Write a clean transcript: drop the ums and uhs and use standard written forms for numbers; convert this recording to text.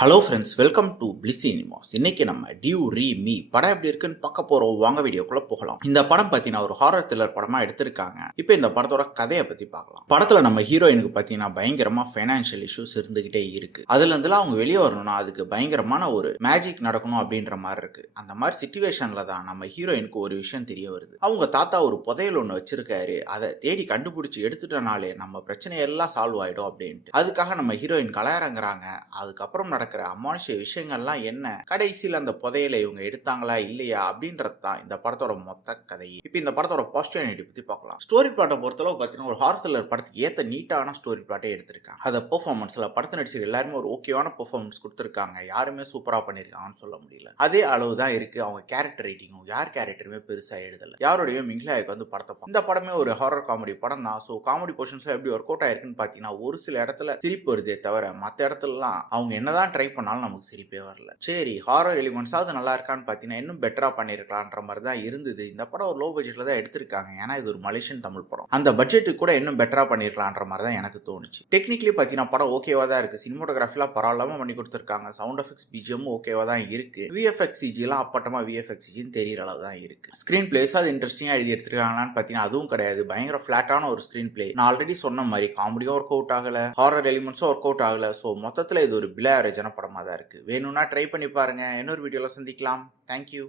Hello friends, welcome to bliss cinemas. இன்னைக்கு நம்ம due ரீ me படம் எப்படி இருக்குன்னு பார்க்க போறோம். வாங்க வீடியோக்குள்ள போகலாம். இந்த படம் பார்த்தீங்கன்னா ஒரு ஹாரர் த்ரில்லர் படமா எடுத்திருக்காங்க. இப்போ இந்த படத்தோட கதையை பத்தி பார்க்கலாம். படத்துல நம்ம ஹீரோயினுக்கு பார்த்தீங்கன்னா பயங்கரமா ஃபைனான்சியல் இஷ்யூஸ் இருந்துகிட்டே இருக்கு. அதுல இருந்துலாம் அவங்க வெளியே வரணும்னா அதுக்கு பயங்கரமான ஒரு மேஜிக் நடக்கணும் அப்படின்ற மாதிரி இருக்கு. அந்த மாதிரி சிச்சுவேஷன்ல தான் நம்ம ஹீரோயினுக்கு ஒரு விஷயம் தெரிய வருது. அவங்க தாத்தா ஒரு புதையல் ஒன்று வச்சிருக்காரு, அதை தேடி கண்டுபிடிச்சு எடுத்துட்டனாலே நம்ம பிரச்சனையெல்லாம் சால்வ் ஆயிடும் அப்படின்ட்டு. அதுக்காக நம்ம ஹீரோயின் கலையறங்குறாங்க. அதுக்கப்புறம் நடக்கிற அமானுஷ்ய விஷயங்கள்லாம் என்ன, கடைசியில் அந்த புதையலை இவங்க எடுத்தாங்களா இல்லையா அப்படின்றது தான் இந்த படத்தோட மொத்த கதை. இப்போ இந்த படத்தோட பாசிட்டிவிட்டி பத்தி பார்க்கலாம். ஸ்டோரி பிளாட்டை பொறுத்தளவு பார்த்தீங்கன்னா ஒரு ஹாரர் த்ரில்லர் படத்துக்கு ஏற்ற நீட்டான ஸ்டோரி பிளாட்டே எடுத்திருக்காங்க. அதை பெர்ஃபார்மன்ஸ்ல படத்தை நடிச்சர் எல்லாருமே ஒரு ஓகேவான பெர்ஃபார்மன்ஸ் கொடுத்திருக்காங்க. யாருமே சூப்பரா பண்ணிருக்காங்கன்னு சொல்ல முடியல. அதே அளவு தான் இருக்கு அவங்க கேரக்டர் ரைட்டிங்கும். யார் கேரக்டருமே பெருசா எழுதல. யாரோடய மிங்லாய்க்கு வந்து படத்தை இந்த படமே ஒரு ஹாரர் காமெடி படம் தான். ஸோ காமெடி போர்ஷன்ஸ்ல எப்படி ஒர்க் அவுட் ஆயிருக்குன்னு பார்த்தீங்கன்னா ஒரு சில இடத்துல சிரிப்பு வருதே தவிர மற்ற இடத்துலலாம் அவங்க என்னதான் ட்ரை பண்ணாலும் நமக்கு சிரிப்பே வரல. சரி, ஹாரர் எலிமெண்ட்ஸாவது நல்லா இருக்கான்னு பார்த்தீங்கன்னா இன்னும் பெட்டரா பண்ணிருக்கலான்ற மாதிரி தான் இருந்தது. இந்த படம் ஒரு லோ பட்ஜெட்ல தான் எடுத்திருக்காங்க. ஏன்னா இது ஒரு மலேசியன் தமிழ் படம். அந்த பட்ஜெட்டுக்கு கூட இன்னும் பெட்டரா பண்ணிருக்கலான்ற மாதிரி தான் எனக்கு தோணுச்சு. டெக்னிக்கலி பார்த்தீங்கன்னா படம் ஓகேவா தான் இருக்கு. சினிமோட்டோகிராஃபிலாம் பரவாயில்லாம பண்ணி கொடுத்துருக்காங்க. சவுண்ட் எஃபெக்ட்ஸ் பிஜிஎம் ஓகேவா தான் இருக்கு. விஎஃப்எக்ஸ் சிஜிலாம் அப்பட்டமா விஎஃப்எக்ஸ் சிஜின்னு தெரியற அளவு தான் இருக்கு. ஸ்கிரீன் பிளேஸ் அது இன்ட்ரெஸ்டிங்கா எழுதி எடுத்துருக்காங்களான்னு பார்த்தீங்கன்னா அதுவும் கிடையாது. பயங்கர ஃபிளாட்டான ஒரு ஸ்கிரீன் பிளே. நான் ஆல்ரெடி சொன்ன மாதிரி காமெடியும் ஒர்க் அவுட் ஆகல, ஹாரர் எலிமெண்ட்ஸும் ஒர்க் அவுட் ஆகல. ஸோ மொத்தத்தில் இது ஒரு பிளே ஆவரேஜான படமா தான் இருக்கு. வேணும்னா ட்ரை பண்ணி பாருங்க. இன்னொரு வீடியோல சந்திக்கலாம். தேங்க்யூ.